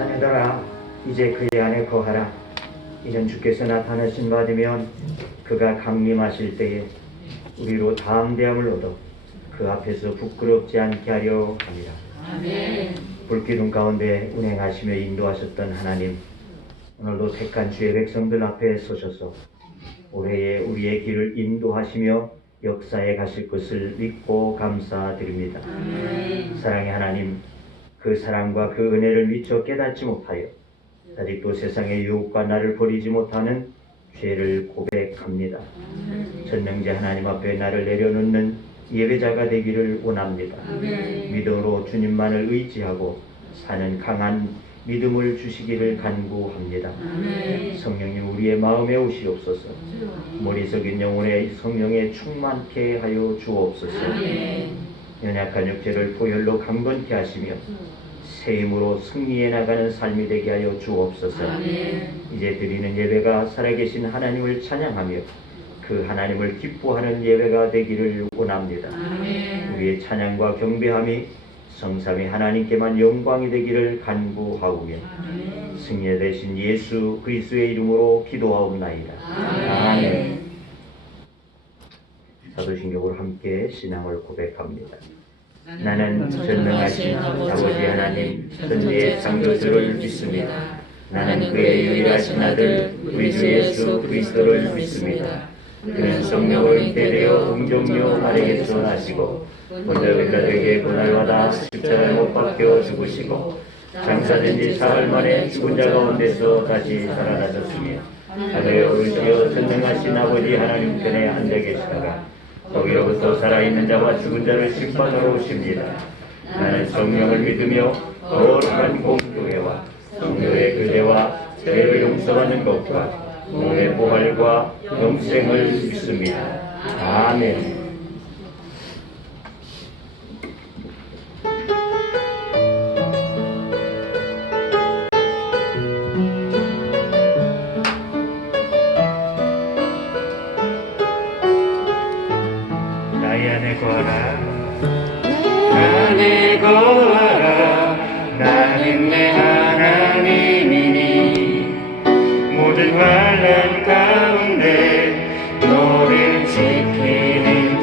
자녀들아, 이제 그의 안에 거하라. 이는 주께서 나타나신 바 되면 그가 강림하실 때에 우리로 담대함을 얻어 그 앞에서 부끄럽지 않게 하려 합니다. 아멘. 불기둥 가운데 운행하시며 인도하셨던 하나님, 오늘도 택한 주의 백성들 앞에 서셔서 올해에 우리의 길을 인도하시며 역사에 가실 것을 믿고 감사드립니다. 아멘. 사랑의 하나님, 그 사랑과 그 은혜를 미처 깨닫지 못하여 아직도 세상의 유혹과 나를 버리지 못하는 죄를 고백합니다. 전능자 하나님 앞에 나를 내려놓는 예배자가 되기를 원합니다. 아멘. 믿음으로 주님만을 의지하고 사는 강한 믿음을 주시기를 간구합니다. 아멘. 성령님, 우리의 마음에 오시옵소서. 머리 숙인 영혼의 성령에 충만케 하여 주옵소서. 아멘. 연약한 육체를 보혈로 강건케 하시며 새 힘으로 승리해 나가는 삶이 되게 하여 주옵소서. 아멘. 이제 드리는 예배가 살아계신 하나님을 찬양하며 그 하나님을 기뻐하는 예배가 되기를 원합니다. 아멘. 우리의 찬양과 경배함이 성삼위 하나님께만 영광이 되기를 간구하오며 아멘. 승리 되신 예수 그리스도의 이름으로 기도하옵나이다. 아멘. 사도신경으로 함께 신앙을 고백합니다. 나는 전능하신 아버지 하나님 천지의 창조주를 믿습니다. 나는 그의 유일하신 아들 우리 주 예수 그리스도를 믿습니다. 그는 성령으로 잉태되어 동정녀 마리아에서 나시고 본저 빌라도에게 고난받아 십자가에 못 박혀 죽으시고 장사된 지 사흘 만에 죽은 자 가운데서 다시 살아나셨으며 하늘에 오르시어 전능하신 아버지 하나님 편에 앉아 계시다가 거기로부터 살아있는 자와 죽은 자를 심판하러 오십니다. 나는 성령을 믿으며 거룩한 공교회와 성도의 교제와 죄를 용서받는 것과 몸의 부활과 영생을 믿습니다. 아멘. 나의 안에 거하라. 안에 거하라. 나는 내 하나님이니 모든 환난 가운데 너를 지키는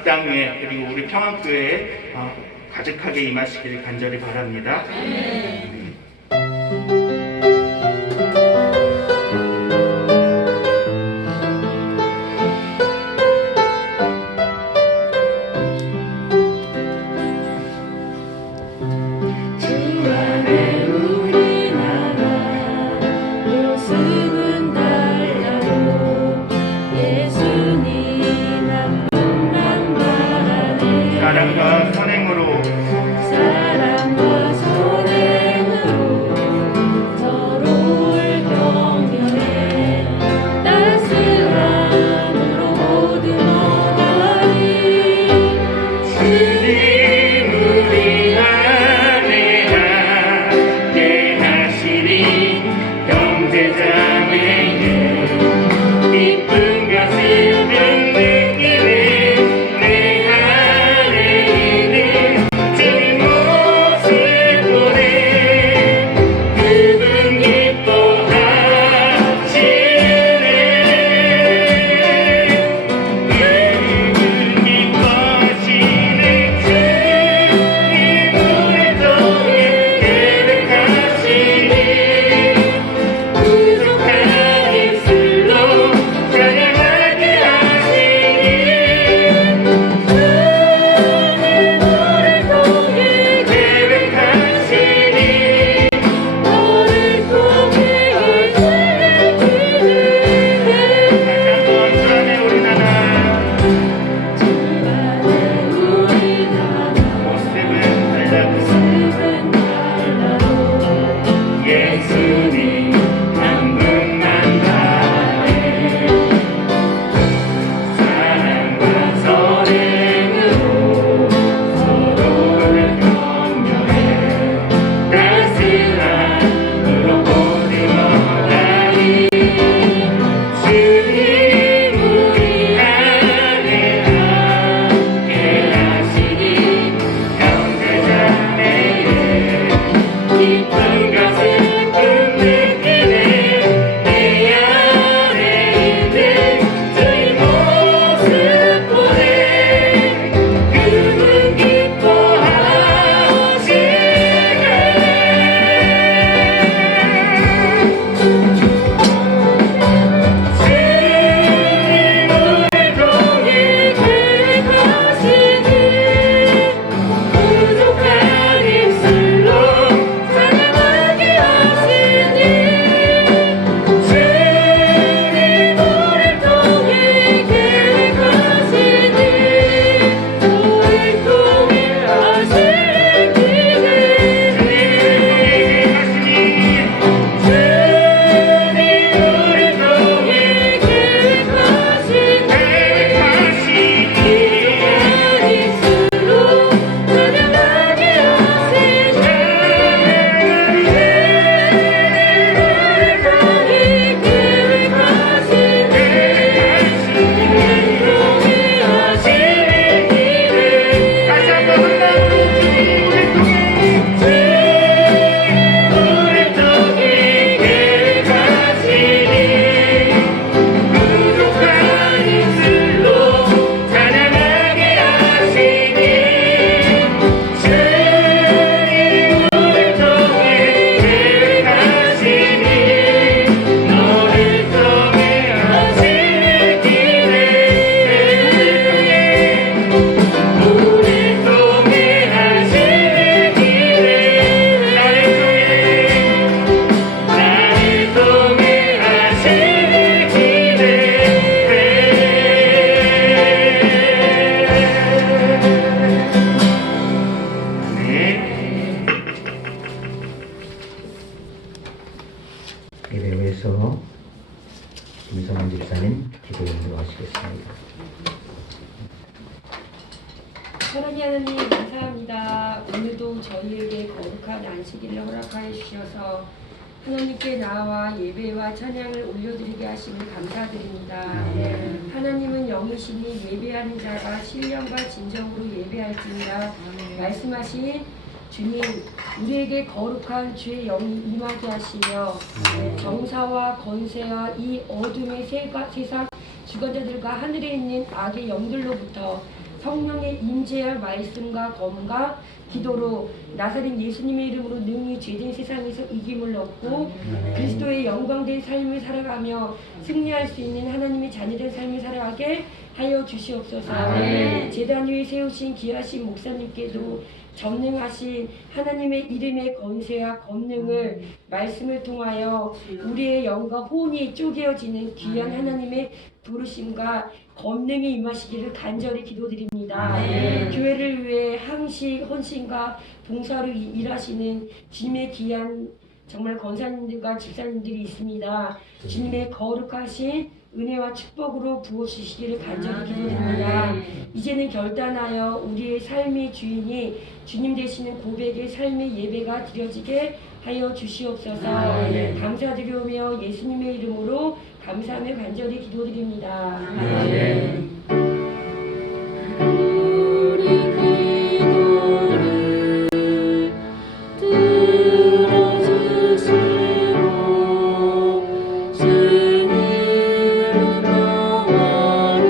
이 땅에 그리고 우리 평안교회에 가득하게 임하시기를 간절히 바랍니다. 사랑과 선행으로 서로를 격려해 따스함으로 모두 너가리 주님 우리 안에 함께 하시니 형제자매에게 기쁨과 슬픔 느끼네 내 안에 있는 주님 모습 보내 그분 기뻐하시네 그분 기뻐하시네 주님 우리 통해 계획하시니 부족한 입술로 찬양하게 하시니 너를 통해 계획하시니 너를 통해 한번 주 안에 우리 나라 모습은 달라도 예수님 한 분만 바래 사랑과 선행으로 서로를 격려해 따스함으로 모두 너가리 주님 우리 안에 함께 하시니 형제자매에 기쁨과 슬픔 느끼네 내 안에 있는 주님 모습 보내 그분 부족한 입술로 찬양하게 하시니 주님 우리 통해 계획하시니 너를 통해 하시는 기대 주님 우리 통해 계획하시니 입술로 찬양하게 하시니 다시 한번 한 마음으로 우리 통해 계획하시니 부족한 입술로 찬양하게 하시니 주님 우리 통해 계획하시니 너를 통해 하시는 우리 통해 하시는 길에 나를 통해 하시는 길에 예배 후에서 김성환 집사님 기도 인도하시겠습니다. 사랑의 하나님 감사합니다. 오늘도 저희에게 거룩한 안식일을 허락하여 주셔서 하나님께 나와 예배와 찬양을 올려드리게 하심을 감사드립니다. 하나님은 영이시니 예배하는 자가 신령과 진정으로 예배할지니라 말씀하신 주님, 우리에게 거룩한 주의 영이 임하게 하시며 정사와 권세와 이 어둠의 세상 주관자들과 하늘에 있는 악의 영들로부터 성령의 임재와 말씀과 검과 기도로 나사렛 예수님의 이름으로 능히 죄된 세상에서 이김을 얻고 그리스도의 영광된 삶을 살아가며 승리할 수 있는 하나님의 자녀된 삶을 살아가게 하여 주시옵소서. 아멘. 제단 위에 세우신 귀하신 목사님께도 전능하신 하나님의 이름의 권세와 권능을 말씀을 통하여 우리의 영과 혼이 쪼개어지는 귀한 하나님의 부르심과 권능이 임하시기를 간절히 기도드립니다. 아멘. 교회를 위해 항시 헌신과 봉사로 일하시는 주님의 귀한 정말 권사님들과 집사님들이 있습니다. 주님의 거룩하신 은혜와 축복으로 부어주시기를 간절히 기도드립니다. 이제는 결단하여 우리의 삶의 주인이 주님 되시는 고백의 삶의 예배가 드려지게 하여 주시옵소서. 감사드리오며 예수님의 이름으로 감사하며 간절히 기도드립니다. 아멘. 우리 기도를 들어주시고 주님의 평화를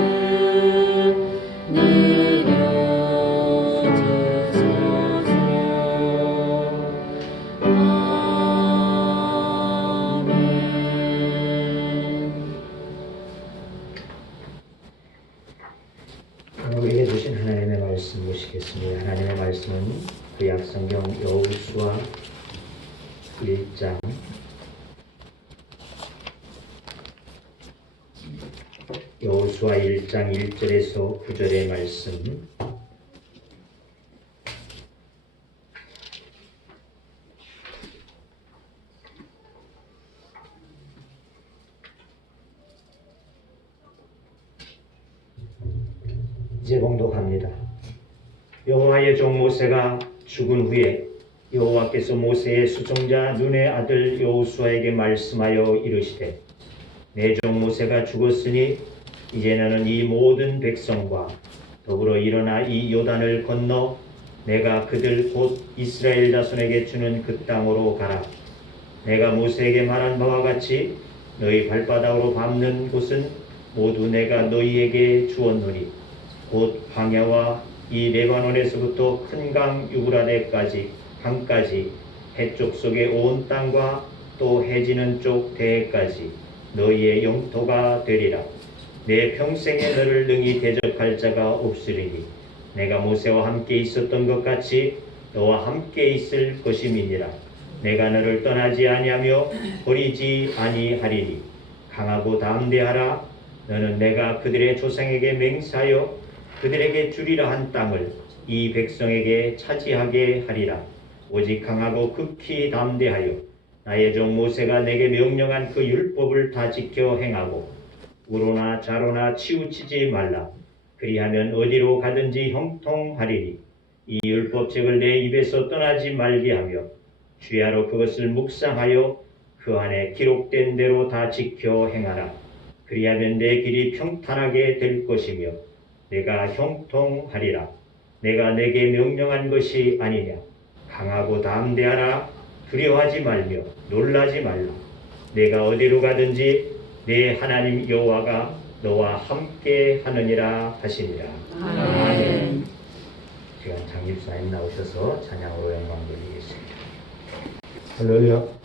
내려주소서. 우리에게 주신 하나님의 말씀 보시겠습니다. 하나님의 말씀은 구약성경 여호수아 1장 1절에서 9절의 말씀, 이제 봉독합니다. 여호와의 종 모세가 죽은 후에 여호와께서 모세의 수종자 눈의 아들 여호수아에게 말씀하여 이르시되, 내 종 모세가 죽었으니 이제 너는 이 모든 백성과 더불어 일어나 이 요단을 건너 내가 그들 곧 이스라엘 자손에게 주는 그 땅으로 가라. 내가 모세에게 말한 바와 같이 너희 발바닥으로 밟는 곳은 모두 내가 너희에게 주었노니 곧 광야와 이 레바논에서부터 큰 강 유브라데까지 강까지 해쪽 속의 온 땅과 또 해지는 쪽 대해까지 너희의 영토가 되리라. 내 평생에 너를 능히 대적할 자가 없으리니 내가 모세와 함께 있었던 것 같이 너와 함께 있을 것임이니라. 내가 너를 떠나지 아니하며 버리지 아니하리니 강하고 담대하라. 너는 내가 그들의 조상에게 맹세하여 그들에게 주리라 한 땅을 이 백성에게 차지하게 하리라. 오직 강하고 극히 담대하여 나의 종 모세가 내게 명령한 그 율법을 다 지켜 행하고 우로나 좌로나 치우치지 말라. 그리하면 어디로 가든지 형통하리니 이 율법책을 내 입에서 떠나지 말게 하며 주야로 그것을 묵상하여 그 안에 기록된 대로 다 지켜 행하라. 그리하면 내 길이 평탄하게 될 것이며 내가 형통하리라. 내가 내게 명령한 것이 아니냐. 강하고 담대하라. 두려워하지 말며 놀라지 말라. 내가 어디로 가든지 내 하나님 여호와가 너와 함께 하느니라 하시니라. 아멘. 시간 장집사님 나오셔서 찬양으로 영광 돌리겠습니다. 할렐루야.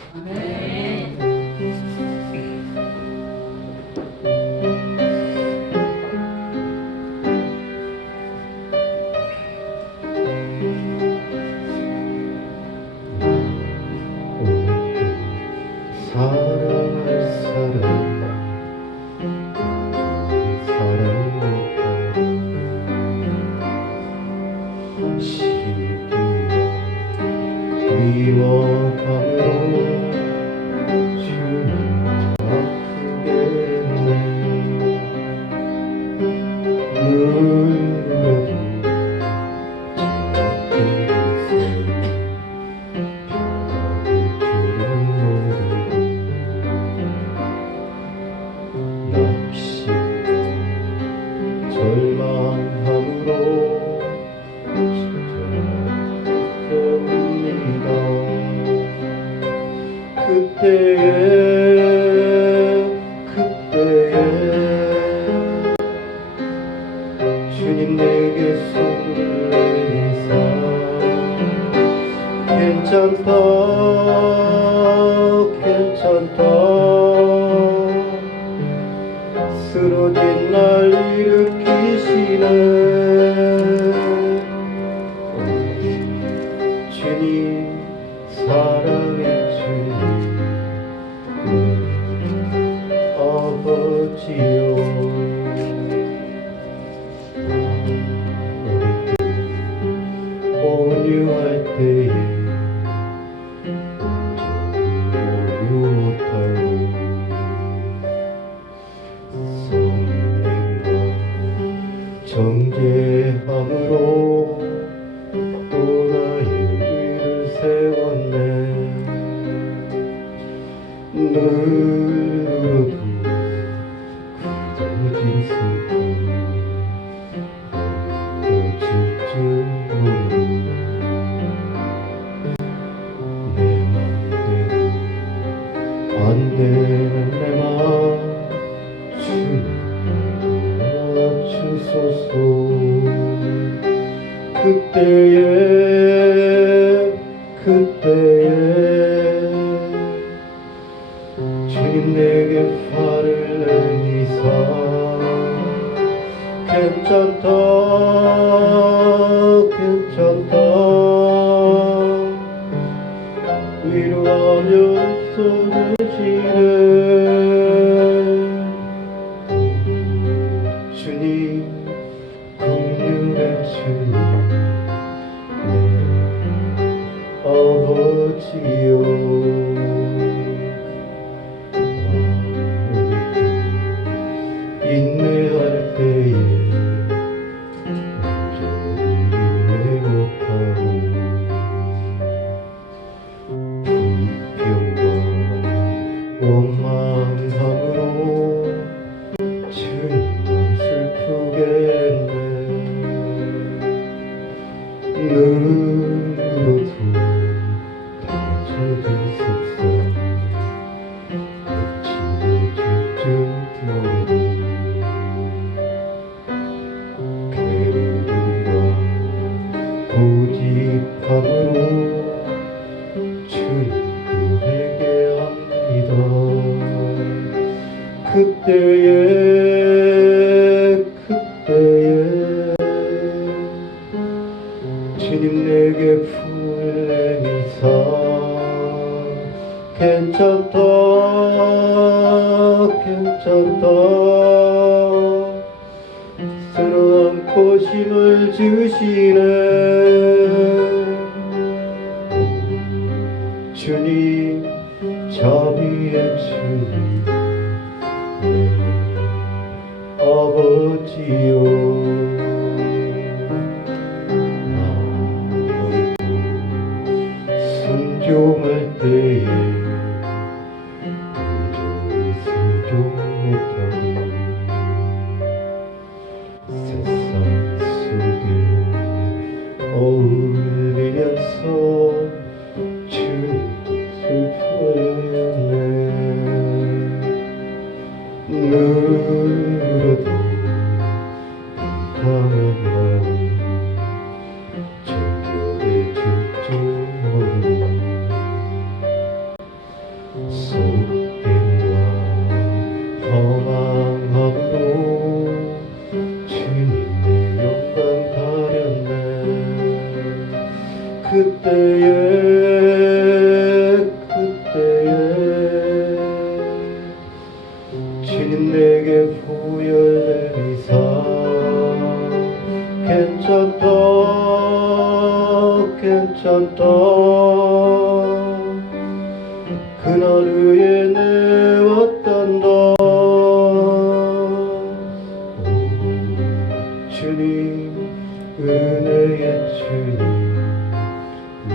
그때에 주님 내게 쓰러진 날 일으키시네. 주님 사랑의 주님 아버지요, 온유할 때에 온유 못하고 성령과 정죄함으로 또 나의 위를 세웠네. 눈으로도 굳어진 슬픔 넘어질 줄 모르고 내 맘대로 안 되는 내 맘 주님 도와주소서. 그때에 주님 내게 화를 내미사 괜찮다 위로하며 써주시네. 주님 긍휼의 주님 내 아버지요, 인내할 때에 온전히 인내 못하고 불평과 원망함으로 주님만 슬프게 했네. 눈으로도 다쳐진 속삭 거칠어질 줄 모르고 고집함으로 주님 회개합니다. 그때에 주님 내게 품을 내미사 괜찮다 쓸어안고 힘을 주시네. 주님 자비의 주님 내 아버지요, 순종할 때에 온전히 순종 못하고 세상 속에 어울리면서 주님도 슬퍼했네. 눈으로도 강한 마음 정결해질 줄 모르고 속됨과 허망함으로 주님의 영광 가렸네. 그때에 주님 내게 보혈 내리사 괜찮다 그날 위에 내왔단다. 주님 은혜의 주님 내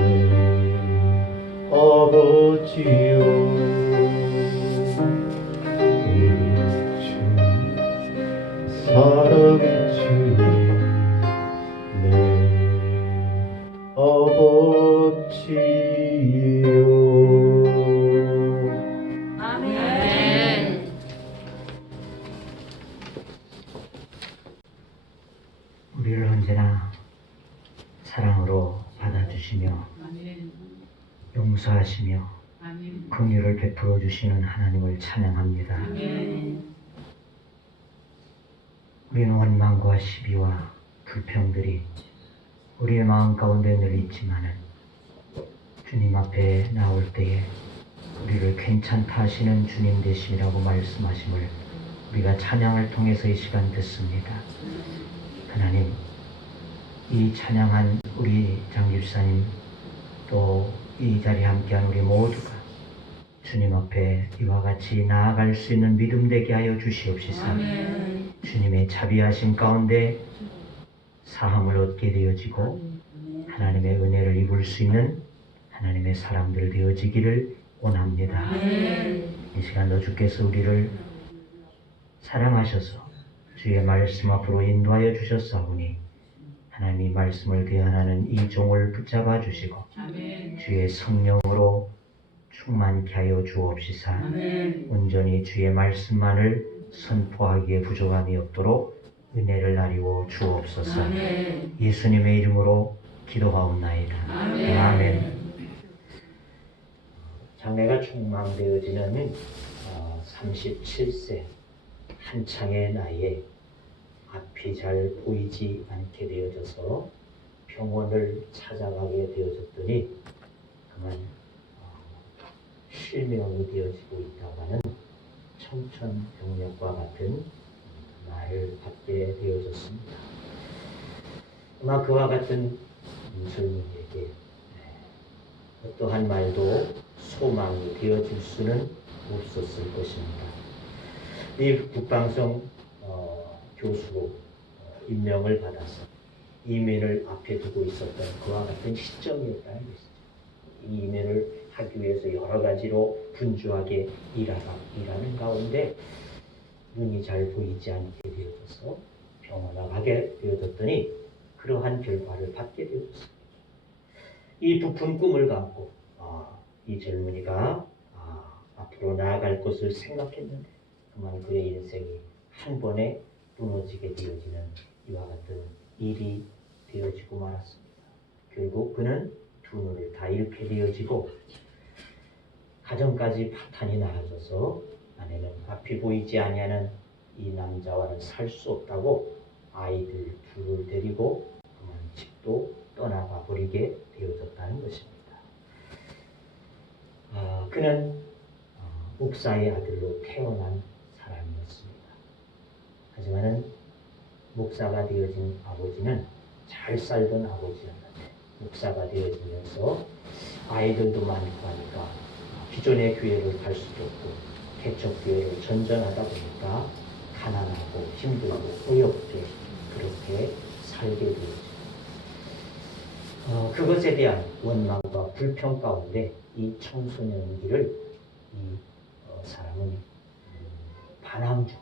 아버지요, 사랑의 주님 내 아버지요. 아멘. 우리를 언제나 사랑으로 받아주시며 용서하시며 긍휼을 베풀어 주시는 하나님을 찬양합니다. 민원망과 시비와 불평들이 우리의 마음 가운데 늘 있지만은 주님 앞에 나올 때에 우리를 괜찮다 하시는 주님 되심이라고 말씀하심을 우리가 찬양을 통해서 이 시간 듣습니다. 하나님, 이 찬양한 우리 장집사님 또 이 자리에 함께한 우리 모두가 주님 앞에 이와 같이 나아갈 수 있는 믿음 되게 하여 주시옵시서. 주님의 자비하심 가운데 사함을 얻게 되어지고 하나님의 은혜를 입을 수 있는 하나님의 사람들 되어지기를 원합니다. 이 시간도 주께서 우리를 사랑하셔서 주의 말씀 앞으로 인도하여 주셨사오니 하나님이 말씀을 대언하는 이 종을 붙잡아 주시고 주의 성령으로 충만케 하여 주옵시사. 온전히 주의 말씀만을 선포하기에 부족함이 없도록 은혜를 나리워 주옵소서. 예수님의 이름으로 기도하옵나이다. 아멘. 장래가 충만되어지는 37세 한창의 나이에 앞이 잘 보이지 않게 되어져서 병원을 찾아가게 되어졌더니 그만 실명이 되어지고 있다가는 청천벽력과 같은 말을 받게 되어졌습니다. 아마 그와 같은 젊은이에게 어떠한 말도 소망이 되어질 수는 없었을 것입니다. 이 북방성 교수로 임명을 받아서 이민을 앞에 두고 있었던 그와 같은 시점이었다는 것이죠. 이 이민을 하기 위해서 여러 가지로 분주하게 일하는 가운데 눈이 잘 보이지 않게 되어져서 병원에 가게 되어졌더니 그러한 결과를 받게 되어졌습니다. 이 부푼 꿈을 갖고 이 젊은이가 앞으로 나아갈 것을 생각했는데 그만 그의 인생이 한 번에 무너지게 되어지는 이와 같은 일이 되어지고 말았습니다. 결국 그는 두 눈을 다 잃게 되어지고 가정까지 파탄이 나아져서 아내는 앞이 보이지 아니하는 이 남자와는 살 수 없다고 아이들 둘을 데리고 그만 집도 떠나가 버리게 되어졌다는 것입니다. 그는 목사의 아들로 태어난 사람이었습니다. 하지만은 목사가 되어진 아버지는 잘 살던 아버지였는데 목사가 되어지면서 아이들도 많고 하니까 기존의 교회를 갈 수도 없고 개척교회를 전전하다 보니까 가난하고 힘들고 어렵게 그렇게 살게 되었죠. 그것에 대한 원망과 불평 가운데 이 청소년기를 이 사람은 반항적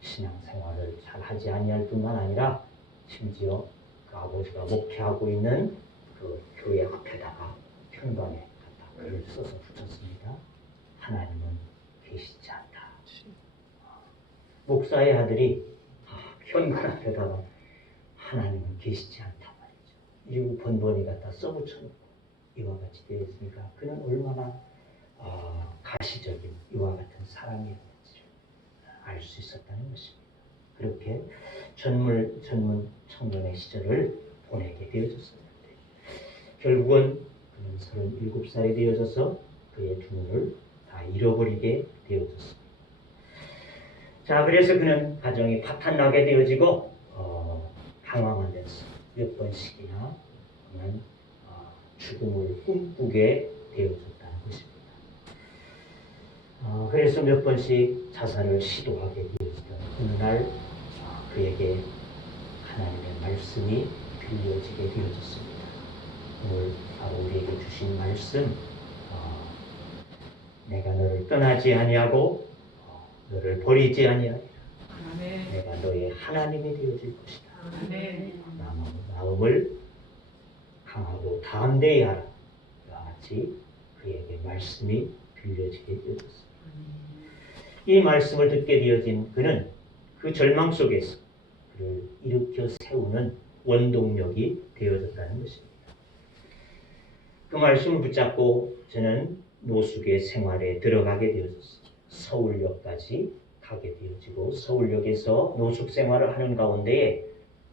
신앙생활을 잘 하지 아니할 뿐만 아니라 심지어 그 아버지가 목회하고 있는 그 교회 앞에다가 편관에 갖다 글을 써서 붙였습니다. 하나님은 계시지 않다. 목사의 아들이 편관 앞에다가 하나님은 계시지 않다 말이죠. 그리고 번번이 갖다 써붙여놓고 이와 같이 되어 있으니까 그는 얼마나 가시적인 이와 같은 사람이었는지를 알 수 있었다는 것입니다. 그렇게 젊은 청년의 시절을 보내게 되어졌었는데 결국은 그는 37살이 되어져서 그의 두 눈을 다 잃어버리게 되어졌습니다. 자, 그래서 그는 가정이 파탄나게 되어지고 방황하면서 몇 번씩이나 그는 죽음을 꿈꾸게 되어졌다는 것입니다. 그래서 몇 번씩 자살을 시도하게 되어지던 어느 날 그에게 하나님의 말씀이 들려지게 되어졌습니다. 오늘 바로 우리에게 주신 말씀, 내가 너를 떠나지 아니하고 너를 버리지 아니하리라. 내가 너의 하나님이 되어질 것이다. 마음을 강하고 담대히 하라. 그와 같이 그에게 말씀이 들려지게 되어졌습니다. 이 말씀을 듣게 되어진 그는 그 절망 속에서 그를 일으켜 세우는 원동력이 되어졌다는 것입니다. 그 말씀을 붙잡고 저는 노숙의 생활에 들어가게 되어졌습니다. 서울역까지 가게 되어지고 서울역에서 노숙 생활을 하는 가운데에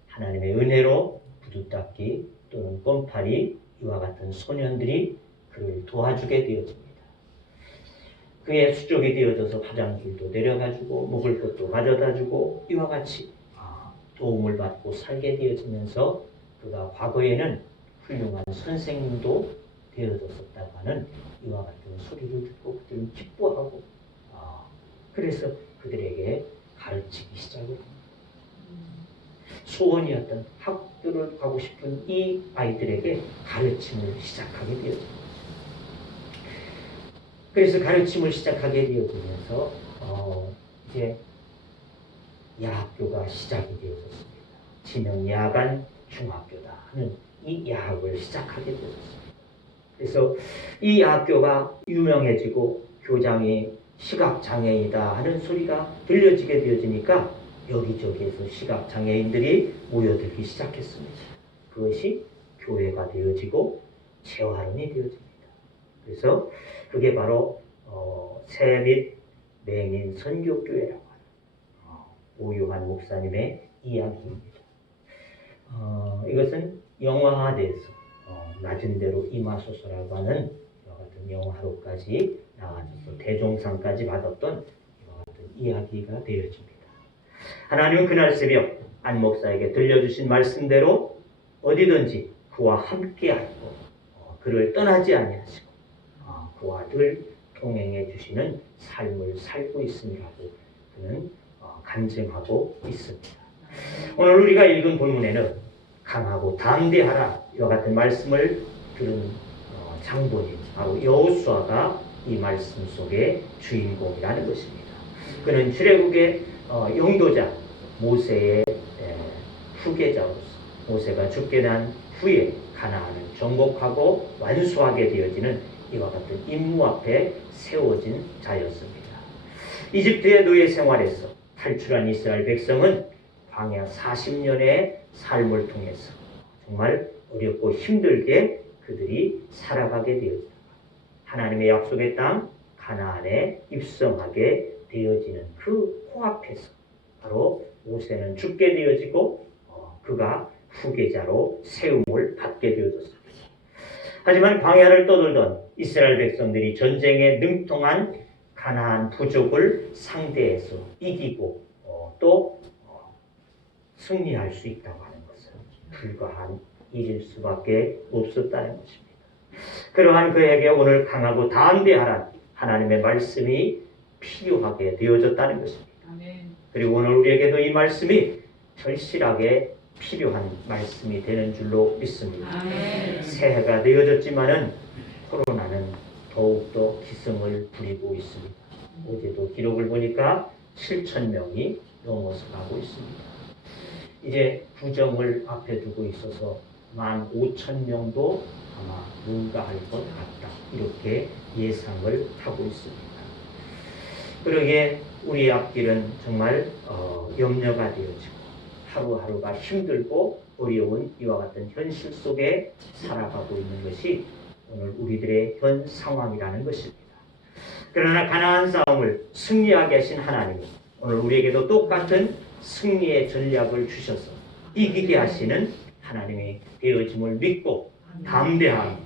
하나님의 은혜로 구두 닦기 또는 껌파리 이와 같은 소년들이 그를 도와주게 되어집니다. 그의 수족이 되어져서 화장실도 내려가주고 먹을 것도 가져다주고 이와 같이 도움을 받고 살게 되어지면서 그가 과거에는 훌륭한 선생님도 되어졌었다고 하는 이와 같은 소리를 듣고 그들은 기뻐하고 그래서 그들에게 가르치기 시작을 합니다. 소원이었던 학교를 가고 싶은 이 아이들에게 가르침을 시작하게 되어집니다. 그래서 가르침을 시작하게 되어지면서 이제 야학교가 시작이 되어졌습니다. 지명 야간 중학교다 하는 이 야학을 시작하게 되었습니다. 그래서 이 야학교가 유명해지고 교장이 시각장애이다 하는 소리가 들려지게 되어지니까 여기저기에서 시각장애인들이 모여들기 시작했습니다. 그것이 교회가 되어지고 재활원이 되어집니다. 그래서 그게 바로 새 및 맹인 선교교회라고 하는 오유환 목사님의 이야기입니다. 이것은 영화화돼서 낮은 대로 임하소서라고 하는 이와 같은 영화로까지 나아져서 대종상까지 받았던 이와 같은 이야기가 되어집니다. 하나님은 그날 새벽 안 목사에게 들려주신 말씀대로 어디든지 그와 함께하고 그를 떠나지 아니하시고 그와 늘 동행해 주시는 삶을 살고 있음이라고 그는 간증하고 있습니다. 오늘 우리가 읽은 본문에는 강하고 담대하라 이와 같은 말씀을 들은 장본인 바로 여호수아가 이 말씀 속의 주인공이라는 것입니다. 그는 출애굽의 영도자 모세의 후계자로서 모세가 죽게 난 후에 가나안을 정복하고 완수하게 되어지는 이와 같은 임무 앞에 세워진 자였습니다. 이집트의 노예 생활에서 탈출한 이스라엘 백성은 광야 40년의 삶을 통해서 정말 어렵고 힘들게 그들이 살아가게 되었다. 하나님의 약속의 땅 가나안에 입성하게 되어지는 그 코앞에서 바로 모세는 죽게 되어지고 그가 후계자로 세움을 받게 되어졌습니다. 하지만 광야를 떠돌던 이스라엘 백성들이 전쟁에 능통한 가나안 부족을 상대해서 이기고 또 승리할 수 있다고 하는 것은 불가한 일일 수밖에 없었다는 것입니다. 그러한 그에게 오늘 강하고 담대하란 하나님의 말씀이 필요하게 되어졌다는 것입니다. 그리고 오늘 우리에게도 이 말씀이 절실하게 필요한 말씀이 되는 줄로 믿습니다. 새해가 되어졌지만은 코로나는 더욱더 기승을 부리고 있습니다. 어제도 기록을 보니까 7,000명이 넘어서 가고 있습니다. 이제 구정을 앞에 두고 있어서 15,000명도 아마 능가할 것 같다. 이렇게 예상을 하고 있습니다. 그러기에 우리의 앞길은 정말 염려가 되어지고 하루하루가 힘들고 어려운 이와 같은 현실 속에 살아가고 있는 것이 오늘 우리들의 현 상황이라는 것입니다. 그러나 가나안 싸움을 승리하게 하신 하나님은 오늘 우리에게도 똑같은 승리의 전략을 주셔서 이기게 하시는 하나님의 되어짐을 믿고 담대함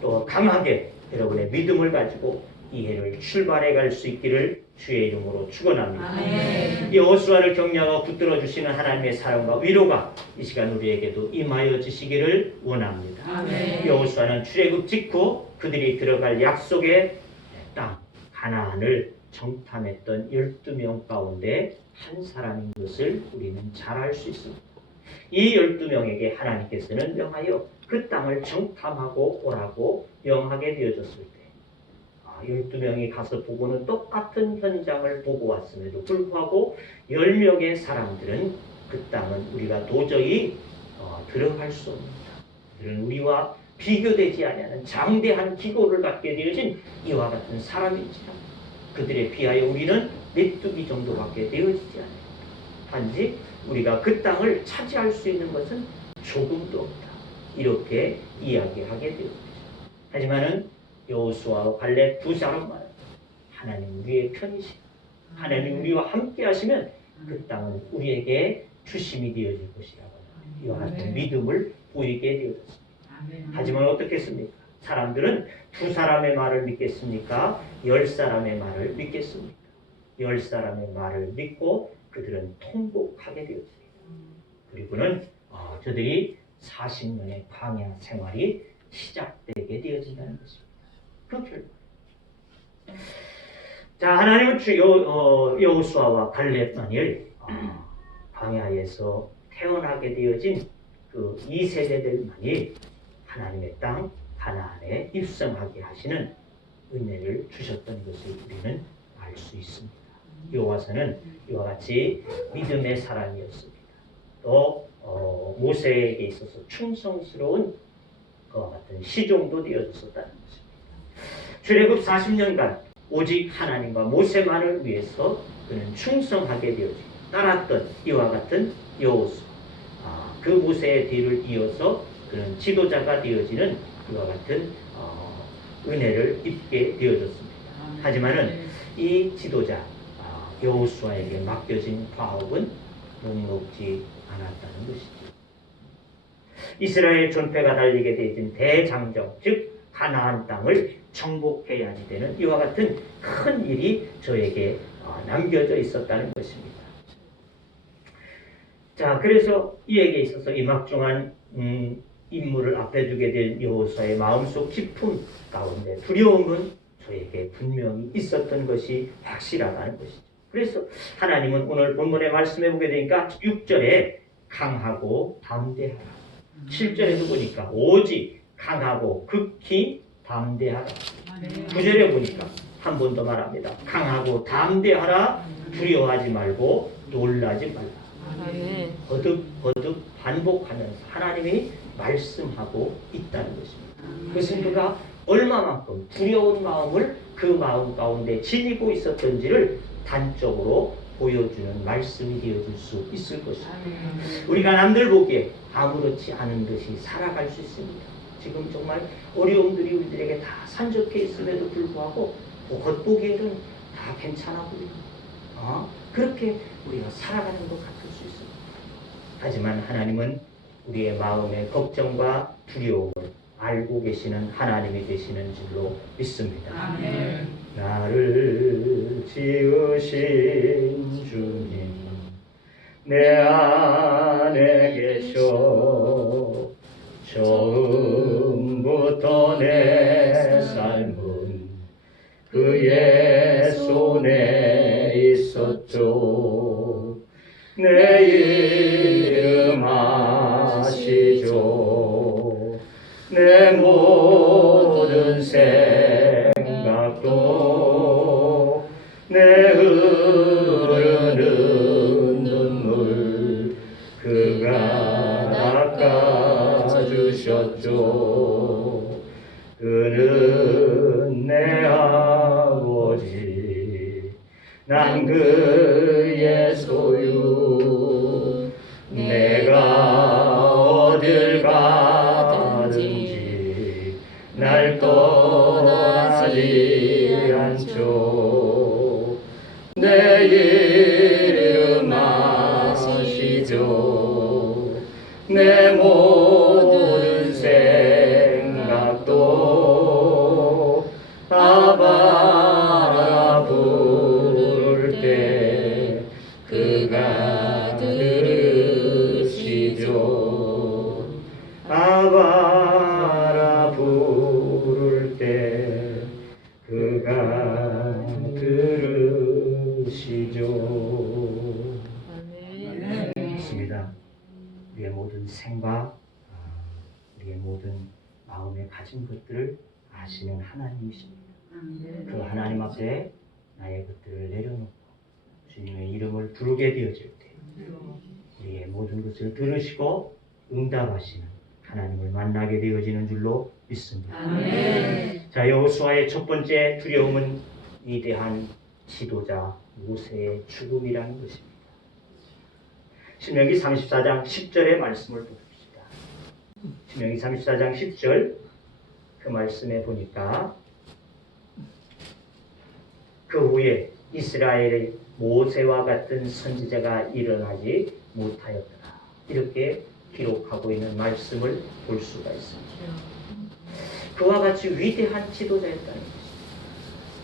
또 강하게 여러분의 믿음을 가지고 이 해를 출발해 갈 수 있기를 주의 이름으로 축원합니다. 여호수아를 격려하고 붙들어 주시는 하나님의 사랑과 위로가 이 시간 우리에게도 임하여 주시기를 원합니다. 여호수아는 출애굽 직후 그들이 들어갈 약속의 땅 가나안을 정탐했던 12명 가운데 한 사람인 것을 우리는 잘 알 수 있습니다. 이 12명에게 하나님께서는 명하여 그 땅을 정탐하고 오라고 명하게 되어졌을 때 12명이 가서 보고는 똑같은 현장을 보고 왔음에도 불구하고 10명의 사람들은 그 땅은 우리가 도저히 들어갈 수 없습니다. 그들은 우리와 비교되지 아니하는 장대한 기고를 갖게 되어진 이와 같은 사람인지라 그들에 비하여 우리는 메뚜기 정도밖에 되어지지 않아요. 단지 우리가 그 땅을 차지할 수 있는 것은 조금도 없다. 이렇게 이야기하게 되었습니다. 하지만은 여호수아와 갈렙 두 사람만 하나님 우리의 편이시다. 하나님 우리와 함께 하시면 그 땅은 우리에게 주심이 되어질 것이라고 이와 같은 믿음을 보이게 되어졌습니다. 하지만 어떻겠습니까? 사람들은 2사람의 말을 믿겠습니까? 10사람의 말을 믿겠습니까? 10사람의 말을 믿고 그들은 통곡하게 되었습니다. 그리고는 저들이 40년의 광야 생활이 시작되게 되어진다는 것입니다. 그 결과. 자, 하나님은 여호수아와 갈렙만일 광야에서 태어나게 되어진 그 2세대들만이 하나님의 땅 가나안에 입성하게 하시는 은혜를 주셨던 것을 우리는 알 수 있습니다. 여호와서는 이와 같이 믿음의 사람이었습니다. 또 모세에게 있어서 충성스러운 그와 같은 시종도 되어졌었다는 것입니다. 출애굽 40년간 오직 하나님과 모세만을 위해서 그는 충성하게 되어지고 따랐던 이와 같은 여호수아, 그 모세의 뒤를 이어서 그는 지도자가 되어지는 이와 같은 은혜를 입게 되어졌습니다. 하지만은 이 지도자 여호수아에게 맡겨진 과업은 녹록지 않았다는 것이죠. 이스라엘 존폐가 달리게 되어진 대장정, 즉 가나안 땅을 정복해야 되는 이와 같은 큰 일이 저에게 남겨져 있었다는 것입니다. 자, 그래서 이에게 있어서 이 막중한 임무를 앞에 두게 된 여호수아의 마음속 깊음 가운데 두려움은 저에게 분명히 있었던 것이 확실하다는 것이죠. 그래서 하나님은 오늘 본문의 말씀해 보게 되니까 6절에 강하고 담대하라, 7절에도 보니까 오직 강하고 극히 담대하라, 9절에 보니까 한 번 더 말합니다. 강하고 담대하라, 두려워하지 말고 놀라지 말라. 거듭 반복하면서 하나님이 말씀하고 있다는 것입니다. 그것은 그가 얼마만큼 두려운 마음을 그 마음 가운데 지니고 있었던지를 단적으로 보여주는 말씀이 되어줄 수 있을 것입니다. 우리가 남들 보기에 아무렇지 않은 듯이 살아갈 수 있습니다. 지금 정말 어려움들이 우리들에게 다 산적해 있음에도 불구하고 겉보기에는 다 괜찮아 보입니다. 그렇게 우리가 살아가는 것 같을 수 있습니다. 하지만 하나님은 우리의 마음의 걱정과 두려움을 알고 계시는 하나님이 되시는 줄로 믿습니다. 아멘. 나를 지으신 주님 내 안에 계셔 처음부터 내 삶은 그의 손에 있었죠. 내 이름 아시죠. 내 모든 생각도 내 흐르는 눈물 그가 닦아주셨죠. 그는 내 아버지 난 그의 소유 내가 어딜 가든지 날 떠나지 않죠. 내 이름 아시죠. 내 모든 생각도 아바 부를 때 그가 들으시죠. 아바라 부를 때 그가 들으시죠. 믿습니다. 우리의 모든 생각, 우리의 모든 마음에 가진 것들을 아시는 하나님이십니다. 그 하나님 앞에 나의 것들을 내려놓고 주님의 이름을 부르게 되어질 때 우리의 모든 것을 들으시고 응답하시는 하나님을 만나게 되어지는 줄로 믿습니다. 아멘. 자, 여호수아의 첫 번째 두려움은 위대한 지도자 모세의 죽음이라는 것입니다. 신명기 34장 10절의 말씀을 봅시다. 신명기 34장 10절 그 말씀에 보니까 그 후에 이스라엘의 모세와 같은 선지자가 일어나지 못하였더라. 이렇게 기록하고 있는 말씀을 볼 수가 있습니다. 그와 같이 위대한 지도자였다는 것입니다.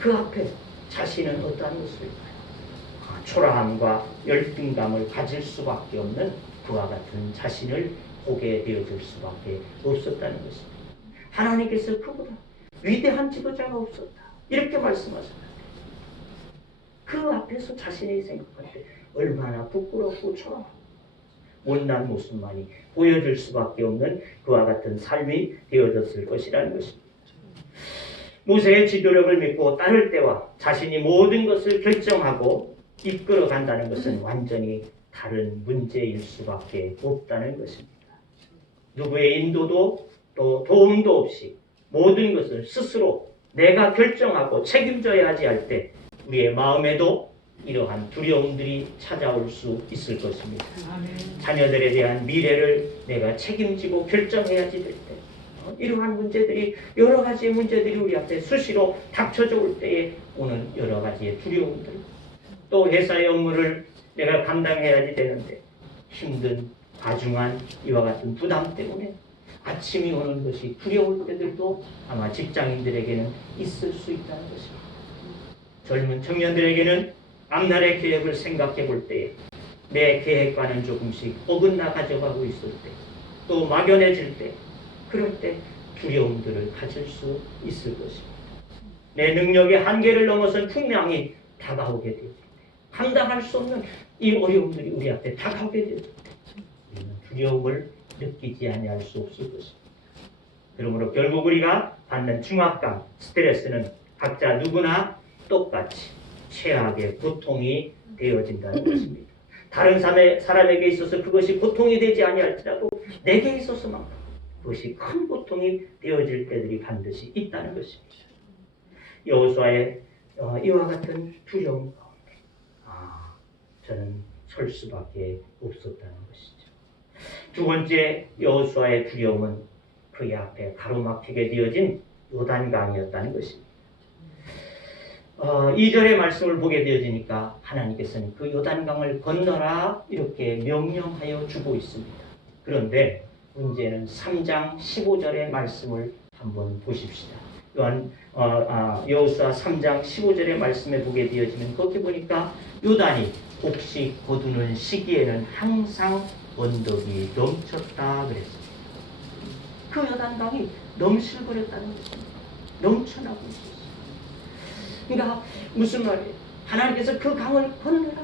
그 앞에 자신은 어떠한 모습일까요? 초라함과 열등감을 가질 수밖에 없는 그와 같은 자신을 보게 되어질 수밖에 없었다는 것입니다. 하나님께서 그보다 위대한 지도자가 없었다. 이렇게 말씀하셨는데 그 앞에서 자신이 생각할 때 얼마나 부끄럽고 초라하고 못난 모습만이 보여줄 수밖에 없는 그와 같은 삶이 되어졌을 것이라는 것입니다. 모세의 지도력을 믿고 따를 때와 자신이 모든 것을 결정하고 이끌어 간다는 것은 완전히 다른 문제일 수밖에 없다는 것입니다. 누구의 인도도 또 도움도 없이 모든 것을 스스로 내가 결정하고 책임져야 하지 할 때 우리의 마음에도 이러한 두려움들이 찾아올 수 있을 것입니다. 자녀들에 대한 미래를 내가 책임지고 결정해야지 될 때 이러한 문제들이 여러 가지의 문제들이 우리 앞에 수시로 닥쳐져 올 때에 오는 여러 가지의 두려움들 또 회사의 업무를 내가 감당해야지 되는데 힘든 과중한 이와 같은 부담 때문에 아침이 오는 것이 두려울 때들도 아마 직장인들에게는 있을 수 있다는 것입니다. 젊은 청년들에게는 앞날의 계획을 생각해 볼 때에 내 계획과는 조금씩 어긋나 가져가고 있을 때 또 막연해질 때 그럴 때 두려움들을 가질 수 있을 것입니다. 내 능력의 한계를 넘어선 풍랑이 다가오게 되었을 때 감당할 수 없는 이 어려움들이 우리 앞에 다가오게 되었을 때 우리는 두려움을 느끼지 아니할 수 없을 것입니다. 그러므로 결국 우리가 받는 중압감, 스트레스는 각자 누구나 똑같이 최악의 고통이 되어진다는 것입니다. 다른 사람에게 있어서 그것이 고통이 되지 아니할지라도 내게 있어서만큼 그것이 큰 고통이 되어질 때들이 반드시 있다는 것입니다. 여호수아의 이와 같은 두려움 가운데 저는 설 수밖에 없었다는 것이죠. 두 번째 여호수아의 두려움은 그의 앞에 가로막히게 되어진 요단강이었다는 것입니다. 2절의 말씀을 보게 되어지니까 하나님께서는 그 요단강을 건너라 이렇게 명령하여 주고 있습니다. 그런데 문제는 3장 15절의 말씀을 한번 보십시다. 여호수아 3장 15절의 말씀에 보게 되어지면 거기 보니까 요단이 혹시 거두는 시기에는 항상 언덕이 넘쳤다 그랬습니다. 그 요단강이 넘실거렸다는 것입니다. 넘쳐나고 있었어요. 그러니까 무슨 말이에요? 하나님께서 그 강을 건너란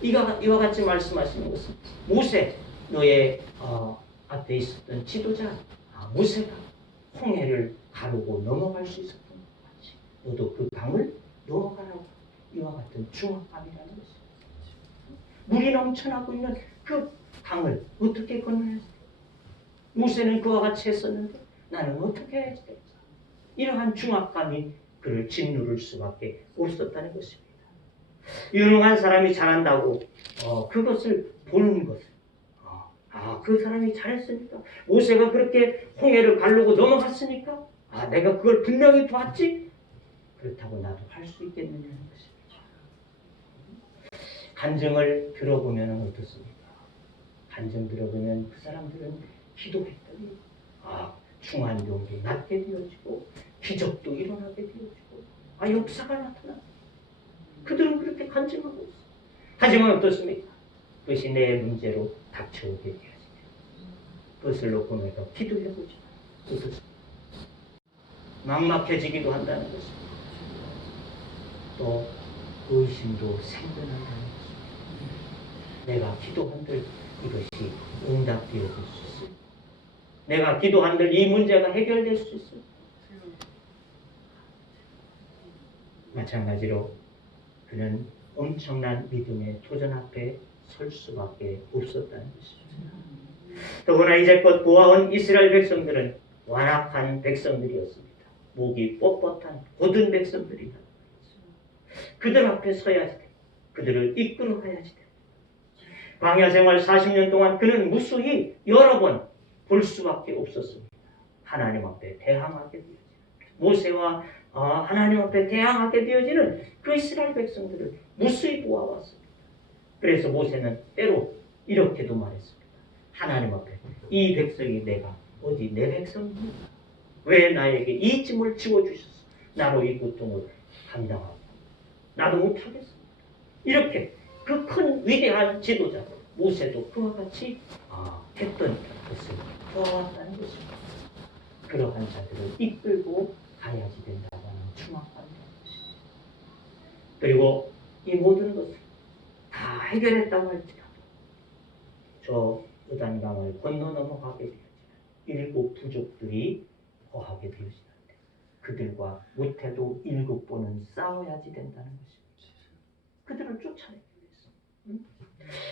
말이죠. 이와 같이 말씀하시는 것은 모세 너의 앞에 있었던 지도자 모세가 홍해를 가르고 넘어갈 수 있었던 것 같이 너도 그 강을 넘어가라고 이와 같은 중압감이라는 것이죠. 물이 넘쳐나고 있는 그 강을 어떻게 건너야 돼? 모세는 그와 같이 했었는데 나는 어떻게 해야 돼? 이러한 중압감이 그를 짓누를 수밖에 없었다는 것입니다. 유능한 사람이 잘한다고 그것을 보는 것을 그 사람이 잘했으니까 모세가 그렇게 홍해를 가르고 넘어갔으니까 내가 그걸 분명히 봤지? 그렇다고 나도 할 수 있겠느냐는 것입니다. 간증을 들어보면 어떻습니까? 간증 들어보면 그 사람들은 기도했더니 중환경도 낫게 되어지고 기적도 일어나게 되어지고 역사가 나타나. 그들은 그렇게 간증하고 있어. 하지만 어떻습니까? 그것이 내 문제로 닥쳐오게 되어지면 그것을 놓고 내가 기도해보지 어떻습니까? 막막해지기도 한다는 것입니다. 또 의심도 생겨난다는 것입니다. 내가 기도한들 이것이 응답되어질 수 있어요. 내가 기도한들 이 문제가 해결될 수 있어요. 마찬가지로 그는 엄청난 믿음의 도전 앞에 설 수밖에 없었다는 것입니다. 더구나 이제껏 보아온 이스라엘 백성들은 완악한 백성들이었습니다. 목이 뻣뻣한 고든 백성들이다. 그들 앞에 서야지 돼. 그들을 이끌어 가야지 돼. 광야 생활 40년 동안 그는 무수히 여러 번 볼 수밖에 없었습니다. 하나님 앞에 대항하게 되었습니다. 모세와 하나님 앞에 대항하게 되어지는 그 이스라엘 백성들을 무수히 보아왔습니다. 그래서 모세는 때로 이렇게도 말했습니다. 하나님 앞에 이 백성이 내가 어디 내 백성입니까? 왜 나에게 이 짐을 지워주셨어? 나로 이 고통을 감당하고 나도 못하겠습니다. 이렇게 그 큰 위대한 지도자 모세도 그와 같이 했던 것을 보아왔다는 것입니다. 그러한 자들을 이끌고 가야지 된다고 하는 충악감이라는 것입니다. 그리고 이 모든 것을 다 해결했다고 할지라도 저 요단강을 건너 넘어가게 되어지는 일곱 부족들이 거하게 되어지는데 그들과 못해도 7번은 싸워야지 된다는 것입니다. 그들을 쫓아내기 위해서.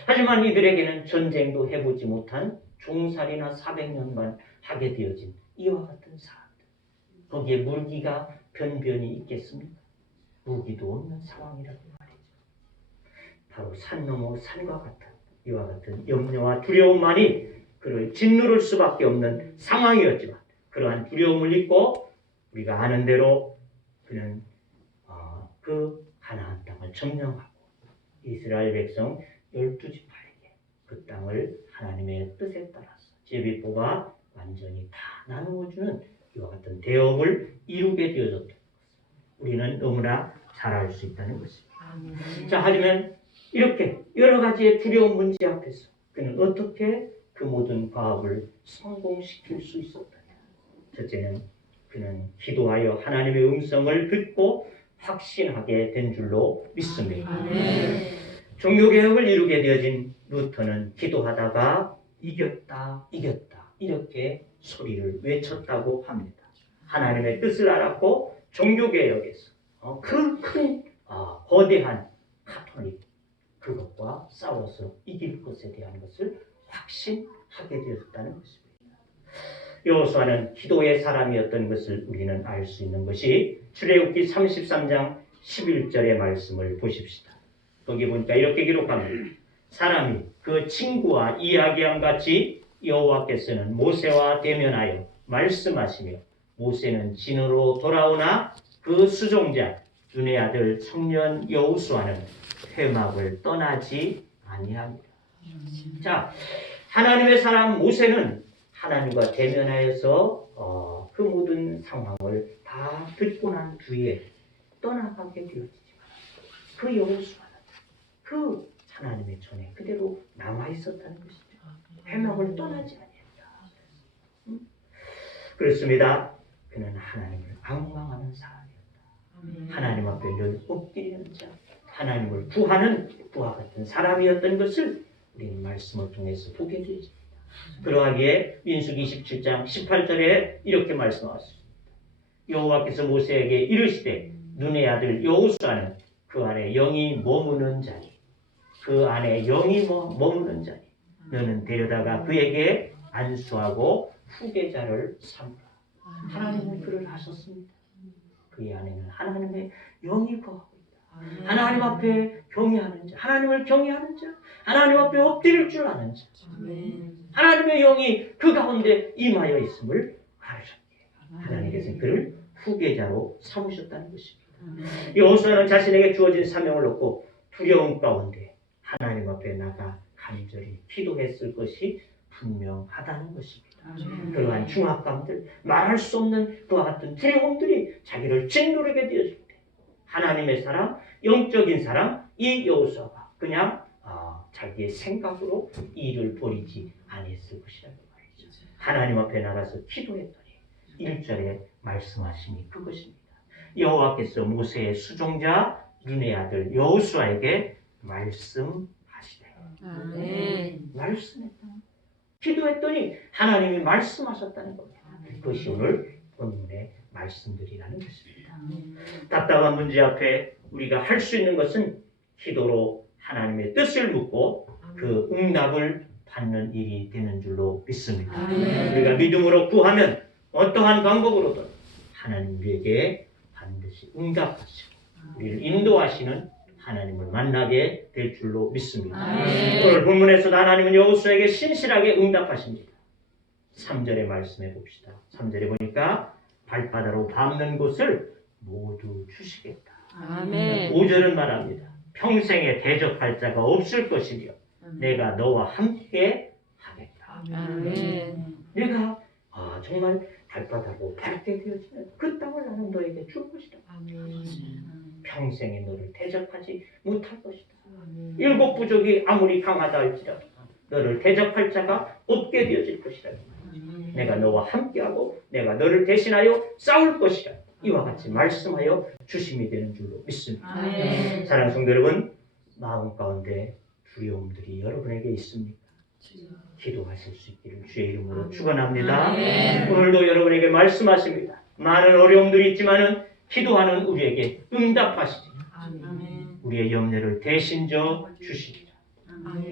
하지만 이들에게는 전쟁도 해보지 못한 종살이나 400년만 하게 되어진 이와 같은 사람들. 거기에 무기가 변변히 있겠습니까? 무기도 없는 상황이라고 말이죠. 바로 산 넘어 산과 같은 이와 같은 염려와 두려움만이 그를 짓누를 수밖에 없는 상황이었지만 그러한 두려움을 잊고 우리가 아는 대로 그는 그 가나안 땅을 점령하고 이스라엘 백성 12지파에게 그 땅을 하나님의 뜻에 따라서 제비 뽑아 완전히 다 나누어주는 이와 같은 대업을 이루게 되어졌던 것을 우리는 너무나 잘 알 수 있다는 것입니다. 자, 하지만 이렇게 여러 가지의 두려운 문제 앞에서 그는 어떻게 그 모든 과업을 성공시킬 수 있었느냐. 첫째는 그는 기도하여 하나님의 음성을 듣고 확신하게 된 줄로 믿습니다. 종교개혁을 이루게 되어진 루터는 기도하다가 이겼다 이렇게 소리를 외쳤다고 합니다. 하나님의 뜻을 알았고 종교개혁에서 그 큰 거대한 카톨릭 그것과 싸워서 이길 것에 대한 것을 확신하게 되었다는 것입니다. 여호수아는 기도의 사람이었던 것을 우리는 알 수 있는 것이 출애굽기 33장 11절의 말씀을 보십시다. 거기 보니까 이렇게 기록합니다. 사람이 그 친구와 이야기한 같이 여호와께서는 모세와 대면하여 말씀하시며 모세는 진으로 돌아오나 그 수종자 눈의 아들 청년 여호수아는 회막을 떠나지 아니합니다. 자, 하나님의 사람 모세는 하나님과 대면하여서 그 모든 상황을 다 듣고 난 뒤에 떠나가게 되어지지만 그 여호수아는 그 하나님의 전에 그대로 남아 있었다는 것이죠. 회막을 떠나지 아니했다. 그렇습니다. 그는 하나님을 앙망하는 사람이었다. 하나님 앞에 늘 엎드리는 자, 하나님을 구하는 그와 같은 사람이었던 것을 우리는 말씀을 통해서 보게 되죠. 그러하기에 민수기 27장 18절에 이렇게 말씀하셨습니다. 여호와께서 모세에게 이르시되 눈의 아들 여호수아는 그 안에 영이 머무는 자니 그 안에 영이 머무는 자니 너는 데려다가 그에게 안수하고 후계자를 삼으라. 하나님은 그를 하셨습니다. 그의 안에는 하나님의 영이 거하고 있다. 하나님 앞에 경외하는 자, 하나님을 경외하는 자, 하나님 앞에 엎드릴 줄 아는 자, 하나님의 영이 그 가운데 임하여 있음을 가르쳤기에 하나님께서 그를 후계자로 삼으셨다는 것입니다. 여호수아는 자신에게 주어진 사명을 놓고 두려움 가운데 하나님 앞에 나가 간절히 기도했을 것이 분명하다는 것입니다. 그러한 중압감들, 말할 수 없는 그와 같은 두려움들이 자기를 짓누르게 되었을 때 하나님의 사람, 영적인 사람, 이 여호수아가 그냥 자기의 생각으로 일을 벌이지 아니했을 것이라고 말이죠. 하나님 앞에 나가서 기도했더니 1절에 말씀하심이 그것입니다. 여호와께서 모세의 수종자 눈의 아들 여호수아에게 말씀하시되 말씀했다. 기도했더니 하나님이 말씀하셨다는 겁니다. 그것이 오늘 본문의 말씀들이라는 것입니다. 답답한 문제 앞에 우리가 할 수 있는 것은 기도로 하나님의 뜻을 묻고 그 응답을 받는 일이 되는 줄로 믿습니다. 우리가 믿음으로 구하면 어떠한 방법으로든 하나님 우리에게 반드시 응답하시고 우리를 인도하시는 하나님을 만나게 될 줄로 믿습니다. 오늘 본문에서도 하나님은 여호수아에게 신실하게 응답하십니다. 3절의 말씀해 봅시다. 3절에 보니까 발바다로 밟는 곳을 모두 주시겠다. 아멘. 5절은 말합니다. 평생에 대적할 자가 없을 것이며 내가 너와 함께 하겠다. 아멘. 내가 정말 발바닥으로 밟게 되어지면 그 땅을 나는 너에게 줄 것이다. 평생에 너를 대적하지 못할 것이다. 일곱 부족이 아무리 강하다 할지라도 너를 대적할 자가 없게 되어질 것이다. 내가 너와 함께하고 내가 너를 대신하여 싸울 것이다. 이와 같이 말씀하여 주심이 되는 줄로 믿습니다. 아멘. 사랑하는 성도 여러분, 마음 가운데 두려움들이 여러분에게 있습니까? 기도하실 수 있기를 주의 이름으로 축원합니다. 아멘. 오늘도 여러분에게 말씀하십니다. 많은 어려움들이 있지만은 기도하는 우리에게 응답하시지. 우리의 염려를 대신져 주시리라.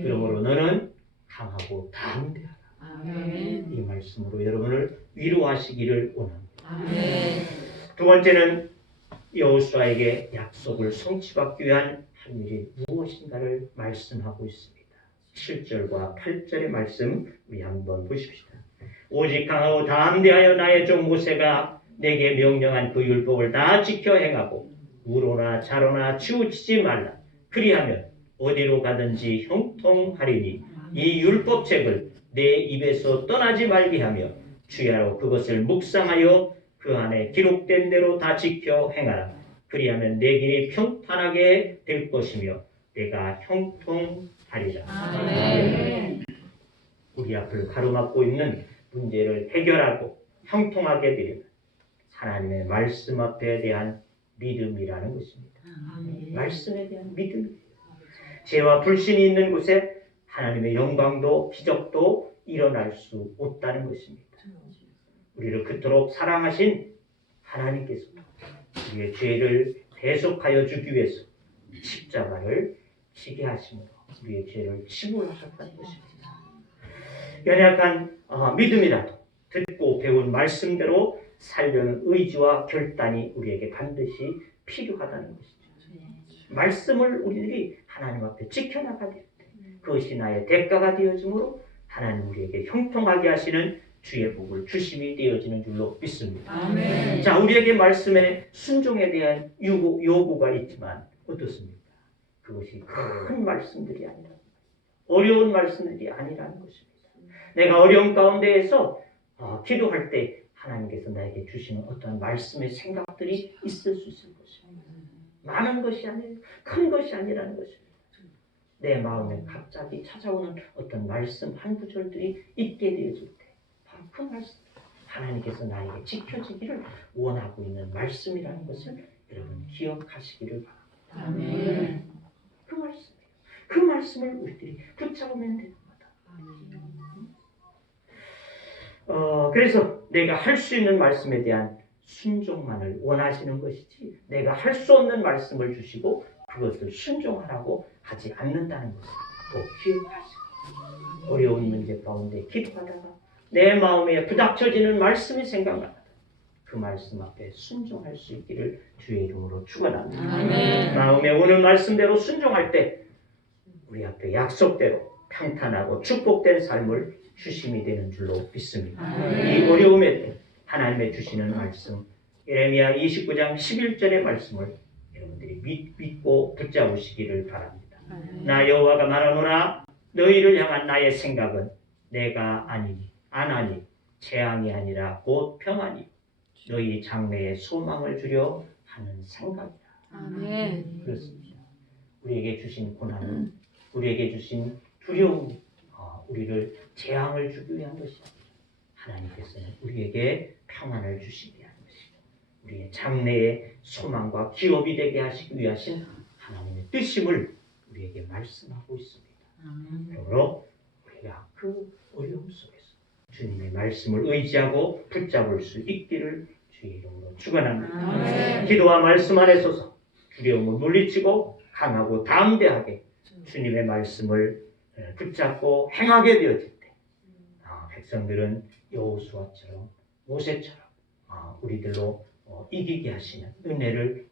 그러므로 너는 강하고 담대하라. 아멘. 이 말씀으로 여러분을 위로하시기를 원합니다. 아멘. 두 번째는 여호수아에게 약속을 성취받기 위한 한 일이 무엇인가를 말씀하고 있습니다. 7절과 8절의 말씀 우리 한번 보십시다. 오직 강하고 담대하여 나의 종 모세가 내게 명령한 그 율법을 다 지켜 행하고 우로나 좌로나 치우치지 말라. 그리하면 어디로 가든지 형통하리니 이 율법책을 내 입에서 떠나지 말게 하며 주야로 그것을 묵상하여 그 안에 기록된 대로 다 지켜 행하라. 그리하면 내 길이 평탄하게 될 것이며 내가 형통하리라. 아멘. 우리 앞을 가로막고 있는 문제를 해결하고 형통하게 되려면 하나님의 말씀 앞에 대한 믿음이라는 것입니다. 말씀에 대한 믿음. 죄와 불신이 있는 곳에 하나님의 영광도 기적도 일어날 수 없다는 것입니다. 우리를 그토록 사랑하신 하나님께서도 우리의 죄를 대속하여 주기 위해서 십자가를 지게 하심으로 우리의 죄를 치물하셨다는 것입니다. 연약한 믿음이라도 듣고 배운 말씀대로 살려는 의지와 결단이 우리에게 반드시 필요하다는 것이죠. 말씀을 우리들이 하나님 앞에 지켜나가야 될 때 그것이 나의 대가가 되어지므로 하나님 우리에게 형통하게 하시는 주의 복을 주심이 되어지는 줄로 믿습니다. 아멘. 자, 우리에게 말씀에 순종에 대한 요구가 있지만 어떻습니까? 그것이 큰 말씀들이 아니라 어려운 말씀들이 아니라는 것입니다. 내가 어려운 가운데에서 기도할 때 하나님께서 나에게 주시는 어떤 말씀의 생각들이 있을 수 있을 것입니다. 많은 것이 아니라 큰 것이 아니라는 것입니다. 내 마음에 갑자기 찾아오는 어떤 말씀 한 구절들이 있게 되어질 때 바로 그 말씀 하나님께서 나에게 지켜지기를 원하고 있는 말씀이라는 것을 여러분 기억하시기를 바랍니다. 아멘. 그 말씀이에요. 그 말씀을 우리들이 붙잡으면 되는 거다. 그래서 내가 할 수 있는 말씀에 대한 순종만을 원하시는 것이지 내가 할 수 없는 말씀을 주시고 그것을 순종하라고 하지 않는다는 것을 꼭 기억하시고 어려운 문제 가운데 기도하다가 내 마음에 부닥쳐지는 말씀이 생각나다. 그 말씀 앞에 순종할 수 있기를 주의 이름으로 축원합니다. 아멘. 마음에 오는 말씀대로 순종할 때 우리 앞에 약속대로 평탄하고 축복된 삶을 주심이 되는 줄로 믿습니다. 이 어려움에 때 하나님의 주시는 말씀 예레미야 29장 11절의 말씀을 여러분들이 믿고 붙잡으시기를 바랍니다. 나 여호와가 말하노라 너희를 향한 나의 생각은 내가 아니니 안하니 재앙이 아니라 곧 평안이 너희 장래에 소망을 주려 하는 생각이다. 아멘. 그렇습니다. 우리에게 주신 고난은 우리에게 주신 두려움 우리를 재앙을 주기 위한 것이 아니라 하나님께서는 우리에게 평안을 주시기 위한 것이고 우리의 장래의 소망과 기업이 되게 하시기 위하신 하나님의 뜻임을 우리에게 말씀하고 있습니다. 그러므로 우리가 그 어려움 속에서 주님의 말씀을 의지하고 붙잡을 수 있기를 주의 이름으로 축원합니다. 아멘. 기도와 말씀 안에 서서 두려움을 물리치고 강하고 담대하게 주님의 말씀을 붙잡고 행하게 되어질 때 백성들은 여호수아처럼 모세처럼 우리들로 이기게 하시는 은혜를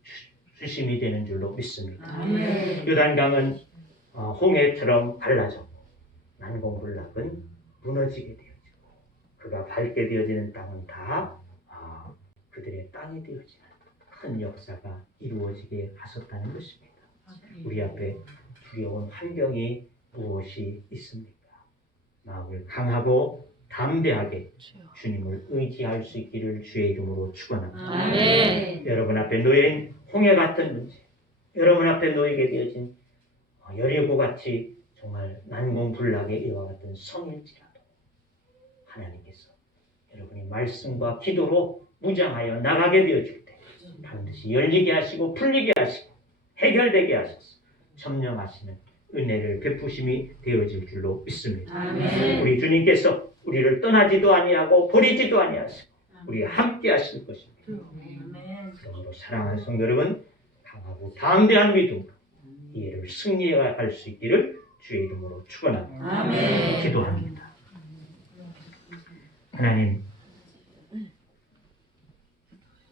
주심이 되는 줄로 믿습니다. 아멘. 요단강은 홍해처럼 갈라졌고 난공불락은 무너지게 되어지고 그가 밟게 되어지는 땅은 다 그들의 땅이 되어지는 큰 역사가 이루어지게 하셨다는 것입니다. 우리 앞에 두려운 환경이 무엇이 있습니까? 마음을 강하고 담대하게 주님을 의지할 수 있기를 주의 이름으로 축원합니다. 아멘. 여러분 앞에 놓인 홍해 같은 문제, 여러분 앞에 놓이게 되어진 여리고 같이 정말 난공불락의 이와 같은 성일지라도 하나님께서 여러분의 말씀과 기도로 무장하여 나가게 되어질 때 반드시 열리게 하시고 풀리게 하시고 해결되게 하셔서 점령하시는 은혜를 베푸심이 되어질 줄로 믿습니다. 아멘. 우리 주님께서 우리를 떠나지도 아니하고 버리지도 아니하시고 우리와 함께 하실 것입니다. 그러므로 사랑하는 성도 여러분, 강하고 담대한 믿음으로 이해를 승리해갈 수 있기를 주의 이름으로 축원합니다. 아멘. 기도합니다. 하나님,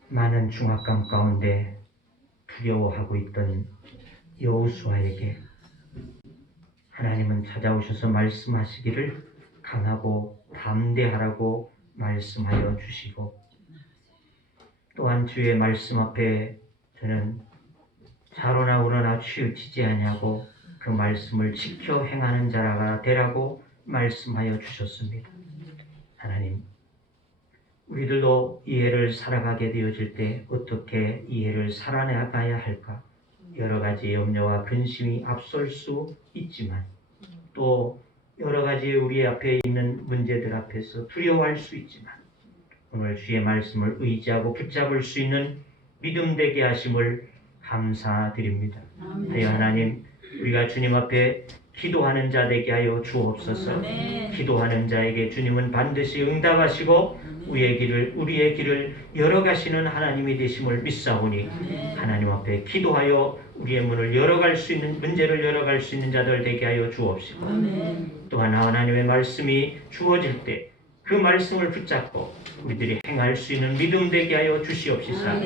많은 중압감 가운데 두려워하고 있던 여호수아에게 하나님은 찾아오셔서 말씀하시기를 강하고 담대하라고 말씀하여 주시고, 또한 주의 말씀 앞에 저는 자로나 우러나 치우치지 아니하고 그 말씀을 지켜 행하는 자가 되라고 말씀하여 주셨습니다. 하나님, 우리들도 이해를 살아가게 되어질 때 어떻게 이해를 살아나가야 할까? 여러 가지 염려와 근심이 앞설 수 있지만 또 여러 가지 우리 앞에 있는 문제들 앞에서 두려워할 수 있지만 오늘 주의 말씀을 의지하고 붙잡을 수 있는 믿음 되게 하심을 감사드립니다. 하여 하나님, 우리가 주님 앞에 기도하는 자 되게 하여 주옵소서. 기도하는 자에게 주님은 반드시 응답하시고 우리의 길을 열어가시는 하나님이 되심을 믿사오니 하나님 앞에 기도하여 우리의 문을 열어갈 수 있는, 문제를 열어갈 수 있는 자들 되게 하여 주옵시고, 또한 하나님의 말씀이 주어질 때 그 말씀을 붙잡고 우리들이 행할 수 있는 믿음 되게 하여 주시옵시사.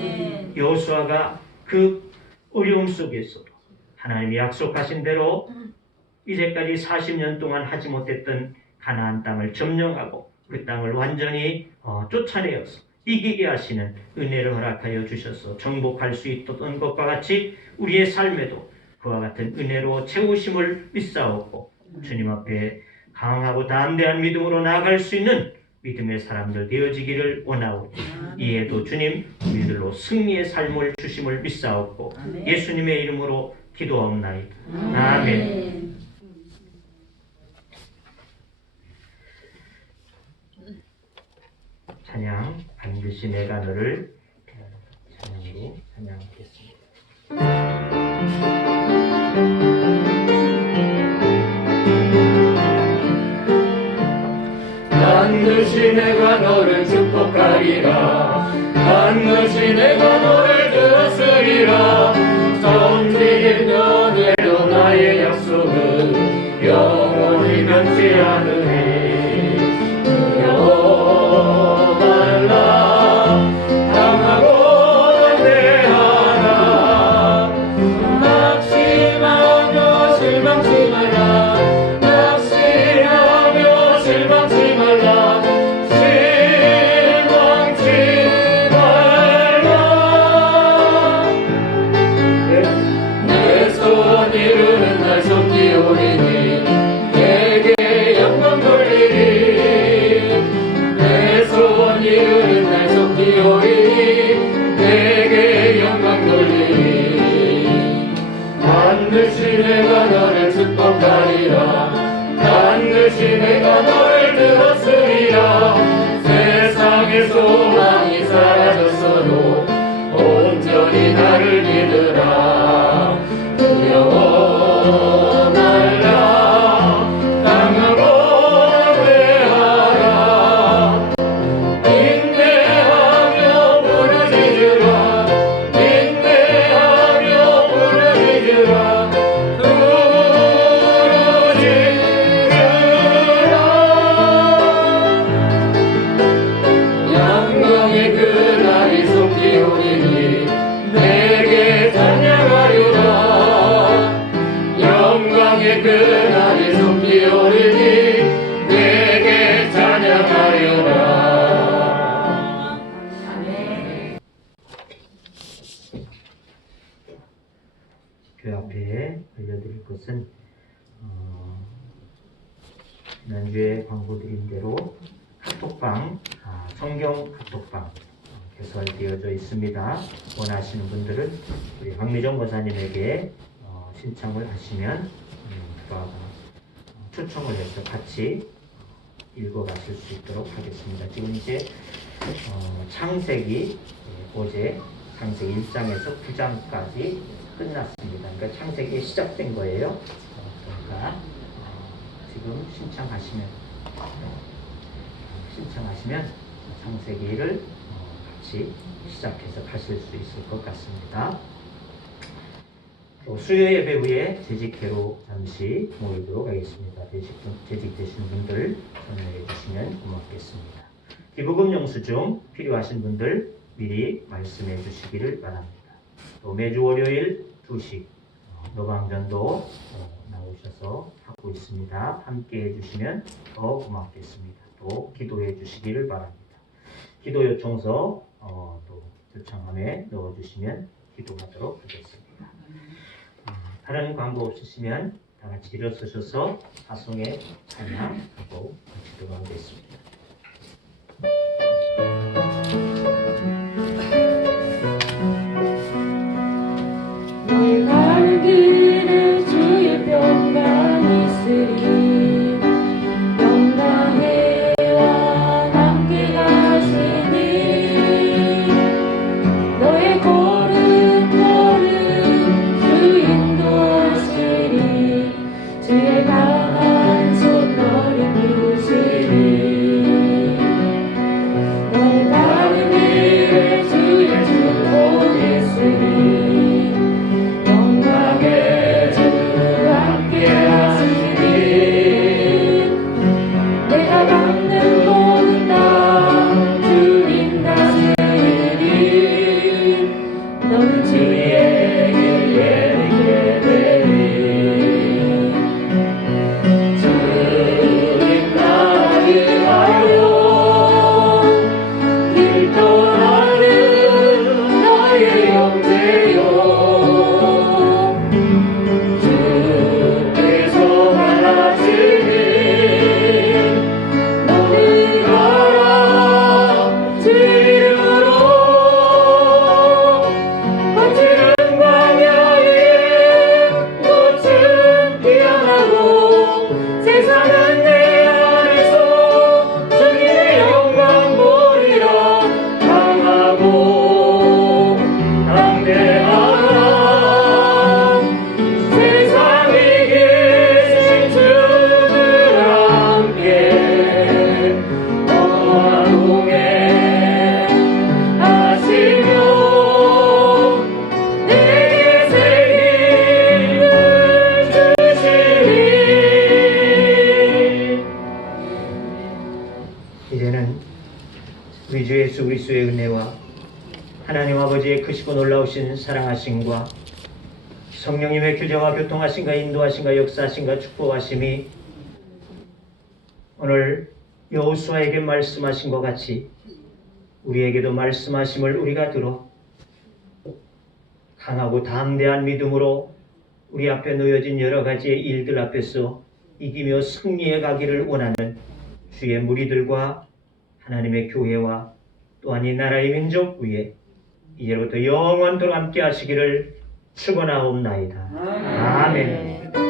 여호수아가 그 어려움 속에서도 하나님이 약속하신 대로 이제까지 40년 동안 하지 못했던 가나안 땅을 점령하고 그 땅을 완전히 쫓아내어서 이기게 하시는 은혜를 허락하여 주셔서 정복할 수 있었던 것과 같이 우리의 삶에도 그와 같은 은혜로 채우심을 믿사옵고 주님 앞에 강하고 담대한 믿음으로 나아갈 수 있는 믿음의 사람들 되어지기를 원하오니 이에도 주님 우리들로 승리의 삶을 주심을 믿사옵고 예수님의 이름으로 기도하옵나이다. 아멘. 찬양, 반드시 내가 너를 찬양으로 찬양하겠습니다. 반드시 내가 너를 축복하리라. 반드시 내가 너를 들었으리라. 점지는 너네로 나의 약속은 영원히 변치 않으리. 반드시 내가 너를 축복하리라. 반드시 내가 너를 들었으리라. 세상의 소망이 사라졌어도 온전히 나를 믿으라. 두려워 말라. 강하고 회하라. 인내하며 부르짖으라. 인내하며 부르짖으라. 영광의 그날이 속히 오리니 내게 찬양하리라. 영광의 그날이 속히 오리니 내게 찬양하리라. 지난주에 광고드린 대로 카톡방, 성경 카톡방 개설되어져 있습니다. 원하시는 분들은 우리 박미정 권사님에게 신청을 하시면 들어가 초청을 해서 같이 읽어가실 수 있도록 하겠습니다. 지금 이제 창세기 어제 창세기 1장에서 9장까지 끝났습니다. 그러니까 창세기 시작된 거예요. 그러니까 지금 신청하시면 창세기를 같이 시작해서 가실 수 있을 것 같습니다. 수요 예배 후에 재직회로 잠시 모이도록 하겠습니다. 재직되시는 분들 전화해 주시면 고맙겠습니다. 기부금 영수증 필요하신 분들 미리 말씀해 주시기를 바랍니다. 또 매주 월요일 2시 노방전도 나오셔서 하고 있습니다. 함께 해주시면 더 고맙겠습니다. 또 기도해 주시기를 바랍니다. 기도 요청서 또 요청함에 넣어주시면 기도하도록 하겠습니다. 다른 광고 없으시면 다 같이 일어서셔서 파송에 참여하고 기도하겠습니다. 너의 갈 길에 주의 평강 있으리 영광해와 함께 가시니 너의 걸음걸음 주 인도하시리 주의 강한 손 너를 부시리 너의 가는 길에 주의 축복 있으리 우리 주 예수 그리스도의 은혜와 하나님 아버지의 크시고 놀라우신 사랑하심과 성령님의 교제와 교통하심과 인도하심과 역사하심과 축복하심이 오늘 여호수아에게 말씀하신 것 같이 우리에게도 말씀하심을 우리가 들어 강하고 담대한 믿음으로 우리 앞에 놓여진 여러 가지의 일들 앞에서 이기며 승리해 가기를 원하는 주의 무리들과 하나님의 교회와 또한 이 나라의 민족 위에 이제부터 영원토록 함께 하시기를 축원하옵나이다. 아멘.